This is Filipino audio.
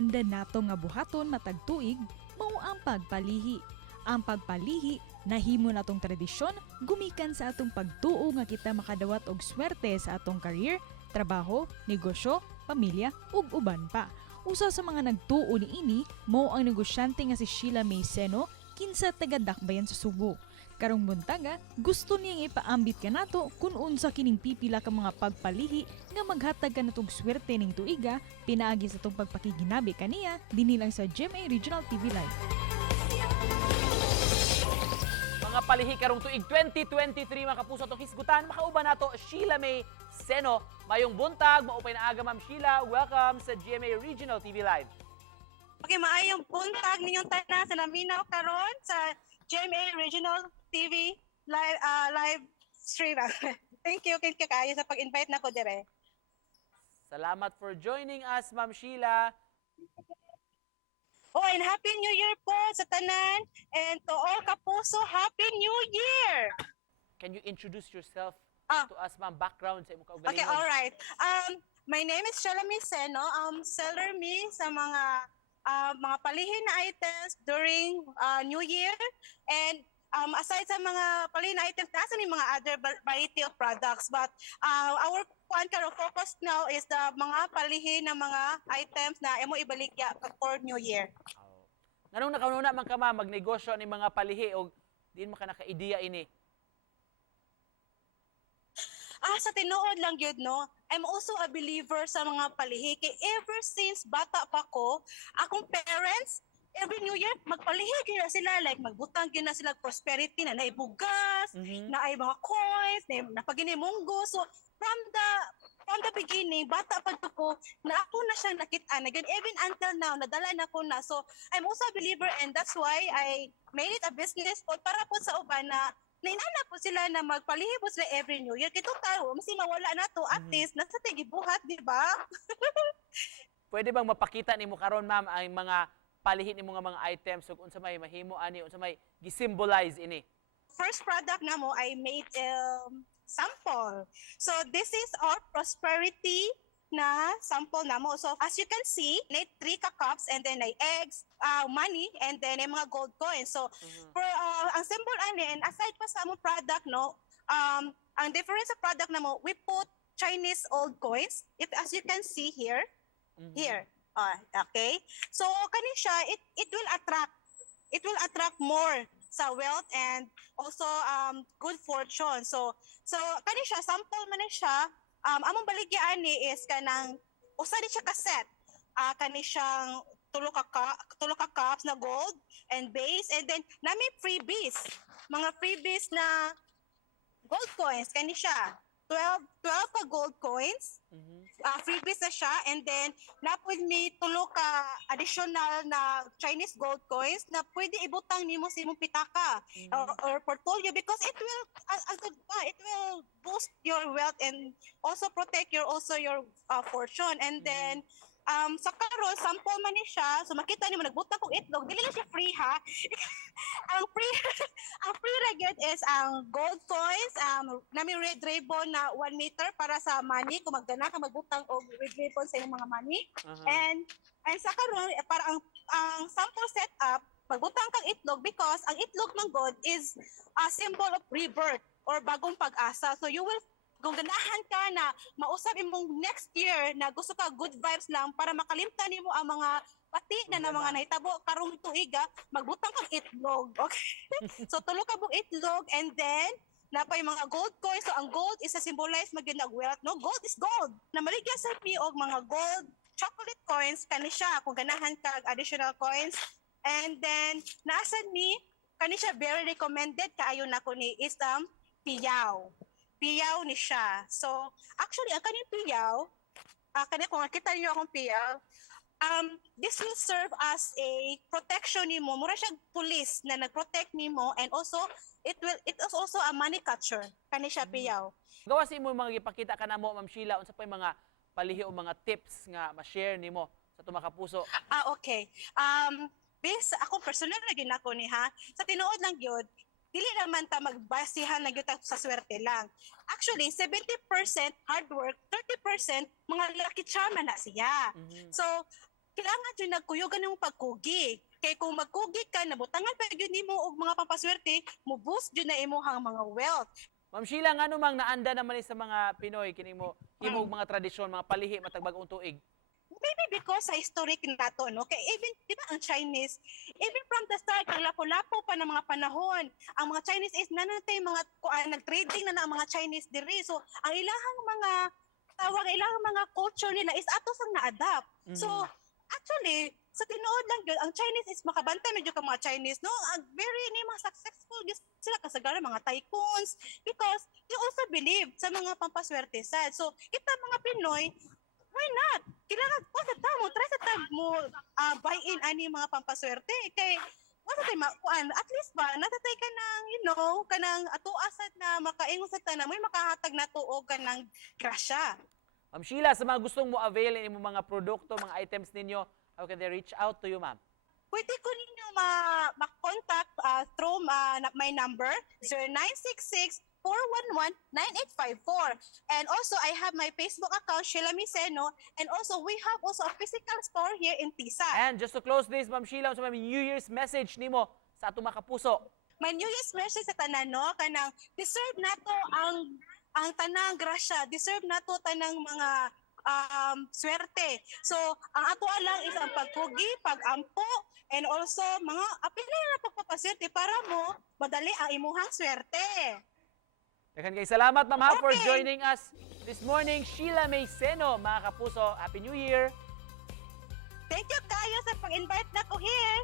anda nato nga buhaton matag tuig mao ang pagpalihi. Ang pagpalihi nahimo natong tradisyon gumikan sa atong pagtuo nga kita makadawat og swerte sa atong career, trabaho, negosyo, pamilya ug uban pa. Usa sa mga nagtuo niini mao ang negosyante nga si Sheila May Seno kinsa taga Dakbayan sa Subo. Karong buntaga, gusto niyang ipaambit ka nato kung unsa kining pipila ka mga pagpalihi nga maghatag ka natong swerte ning tuiga pinaagi sa tong pagpakiginabi kaniya dinhi lang sa GMA Regional TV Live. Mga palihi karong tuig 2023 mga kapuso atong hisgutan makauban nato Sheila May Seno. Mayong buntag, maupay na aga Ma'am Sheila. Welcome sa GMA Regional TV Live. Okay, maayong buntag ninyong tanan sa naminaw karon sa GMA Regional TV live stream. Thank you kayo sa pag-invite nako dire. Salamat for joining us, Ma'am Sheila. Oh, and Happy New Year po sa tanan, and to all kapuso, Happy New Year. Can you introduce yourself Ah. to us, ma'am? Background sa imong kaugalingon. Okay, all right. My name is Sheila May Seno. Seller me sa mga palihin na items during New Year, and aside sa mga palihin na items, nasa may mga other variety of products, but our focus now is the mga palihin na mga items na imo ibaligya for New Year. Oh. Nganong nakanuna man ka ma'am magnegosyo ni mga palihi o diin man ka naka-ideya ini? Sa tinuod lang yun, no? I'm also a believer sa mga palihi. Kaya ever since bata pa ko, akong parents, every New Year, magpalihi na sila. Like, magbutang na sila prosperity na naibugas, na ay mga coins, na paginimunggo. So, from the beginning, bata pa ko, na ako na siyang nakita. Even until now, nadala na ko na. So, I'm also a believer, and that's why I made it a business po para po sa uban na nainana po sila na magpalihi po sila every New Year. Kito tao, mas mawala na to, at least, nasa tigibuhat, di ba? Pwede bang mapakita nimo karon ma'am ang mga palihi nimo nga mga items ug unsa may mahimo ani, unsa may gi-symbolize ini? First product na mo, I made sample. So, this is our prosperity na sample na mo. So, as you can see, na 3 cups, and then ay eggs, money, and then ay mga gold coins. So, for ang symbol ani, and aside pa sa among product, no, ang difference sa product na mo, we put Chinese old coins. If as you can see here, here. Okay. So, kani siya, it will attract more sa wealth and also good fortune. So kani siya, sample man ni siya. Among baligyan ni is kanang usa di siya kaset. Kani siyang tulo ka cups na gold and base, and then nami freebies. Mga freebies na gold coins kani siya. 12 ka gold coins. Freebies na siya, and then napud mi tulo ka additional na Chinese gold coins na pwede ibutang nimo sa imong pitaka or portfolio, because it will boost your wealth and also protect your fortune. And then sa karon sample man ni siya, so makita nimo nagbutang kog itlog, dili na siya free ha. ang free regret is ang gold coins, nami red ribbon na 1 meter para sa money kung magdana ka magbutang og red ribbon sa imong mga money. And sa karon para ang sample setup, magbutang kang itlog, because ang itlog ng God is a symbol of rebirth or bagong pag-asa. So you will, kung ganahan ka na mausap imong next year na gusto ka good vibes lang para makalimtan nimo ang mga pati na mga nahitabo karong tuiga, magbutang kang itlog. Okay? So tulo ka bug itlog, and then napay mga gold coins. So ang gold is a symbolize magyud og wealth, no? Gold is gold. Na maligya sa mi og mga gold chocolate coins kani siya kung ganahan ka additional coins. And then naasan ni kani siya very recommended kaayo nako ni is piyaw. Piyaw ni siya. So, actually, ang kaning piyaw, kung nakita niyo akong piyaw, this will serve as a protection nimo. Mura siya police na nag-protect nimo, and also, it is also a money catcher. Kani siya piyaw. Gawas imo mga gipakita ka namo Ma'am Sheila, unsa pay mga palihi o mga tips nga ma-share nimo sa atong mga kapuso? Okay. Based ako personal na ginako ni ha. Sa tinuod lang gyud, dili naman ta magbasihan na gyud sa swerte lang. Actually, 70% hard work, 30% mga lucky charm na siya. So, kailangan dyan nagkuyugan ng pagkugi. Kaya kung magkugi ka, nabutangan pa yun nimo og mga pampaswerte, muboost dyan na imuhang mga wealth. Ma'am Sheila, nga mang naanda naman ni sa mga Pinoy, kining mo, imong mga tradisyon, mga palihi, matag bagong tuig. Maybe because sa historic nato, no? Kaya even, di ba ang Chinese, even from the start, ang lapo-lapo pa ng mga panahon, ang mga Chinese is nanatay mga, nag-trading na ang mga Chinese diri. So, ang ilahang mga, ilahang mga culture nila is ato sang na-adapt. So, actually, sa tinuod lang yun, ang Chinese is makabantay medyo ka mga Chinese, no? Ang very ni mga successful sila kasagaran mga tycoons because they also believe sa mga pampaswerte sad. So, kita mga Pinoy, why not? Kailangan po sa tamo, try sa tamo buy in ani mga pampaswerte kay wala tay makuan at least ba natatay ka ng kanang atuasat na makaingon sa tanan may makahatag na tuog ka ng grasya. Ma'am Sheila, sa mga gustong mo avail ng imong mga produkto, mga items ninyo, how can they reach out to you, ma'am? Pwede ko ninyo ma-contact through my number 0966-411-9854. And also, I have my Facebook account, Sheila Miceno. And also, we have also a physical store here in Tisa. And just to close this, Ma'am Sheila, sa may New Year's message nimo sa atong mga kapuso. My New Year's message sa tanan, no? Kanang deserve nato ang tanang grasya. Deserve nato tanang mga swerte. So, ang ato lang is ang pagpugi, pagampo, and also mga apilay na pagpapaswerte para mo madali ang imuhang swerte. Daghang kay salamat, Ma'am Ha, for Okay. joining us this morning. Sheila Miceno, mga kapuso, Happy New Year! Thank you kayo sa pag-invite na ko here.